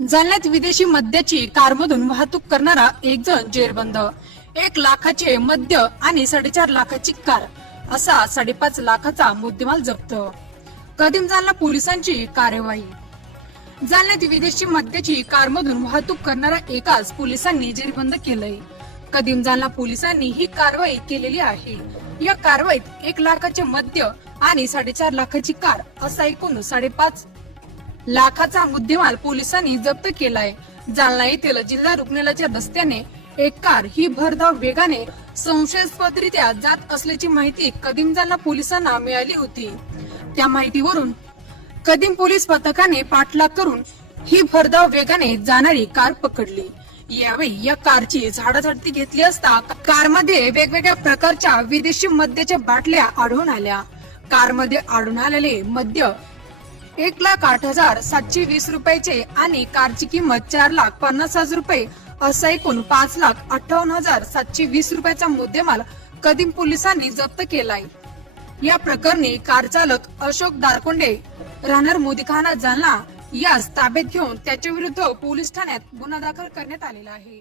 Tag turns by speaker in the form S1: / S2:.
S1: जालन्यात विदेशी मद्याची कारमधून वाहतूक करणारा एक जण जेरबंद. एक लाखाचे मद्य आणि साडेचार लाखाची कार असा साडेपाच लाखाचा मुद्देमाल जप्त. कदीम जालना पोलिसांची कार्यवाही. जालन्यात विदेशी मद्याची कारमधून वाहतूक करणारा एकाच पोलिसांनी जेरबंद केलंय. कदीम जालना पोलिसांनी ही कारवाई केलेली आहे. या कारवाईत एक लाखाचे मद्य आणि साडेचार लाखाची कार असा एकूण साडेपाच लाखाचा मुद्देमाल पोलिसांनी जप्त केलाय. जालना येथील जिल्हा रुग्णालयाच्या दस्त्याने एक कार ही भरधाव वेगाने संशयास्पदरित्या जात असल्याची माहिती कदीम जालना पोलिसांना मिळाली होती. त्या माहितीवरून कदीम पोलीस पथकाने पाठलाग करून ही भरधाव वेगाने जाणारी कार पकडली. यावेळी या कारची झाडाझडती घेतली असता कारमध्ये वेगवेगळ्या प्रकारच्या विदेशी मद्याच्या बाटल्या आढळून आल्या. कारमध्ये आढळून आलेले मद्य एक लाख आठ हजार सातशे वीस रुपयाचे आणि कारची किंमत चार लाख पन्नास हजार रुपये असा एकूण पाच लाख अठ्ठावन्न हजार सातशे वीस रुपयाचा मुद्देमाल कदीम पोलिसांनी जप्त केलाय. या प्रकरणी कार चालक अशोक दारकोंडे राहणार मोदीखाना जालना यास ताब्यात घेऊन त्याच्या विरुद्ध पोलीस ठाण्यात गुन्हा दाखल करण्यात आलेला आहे.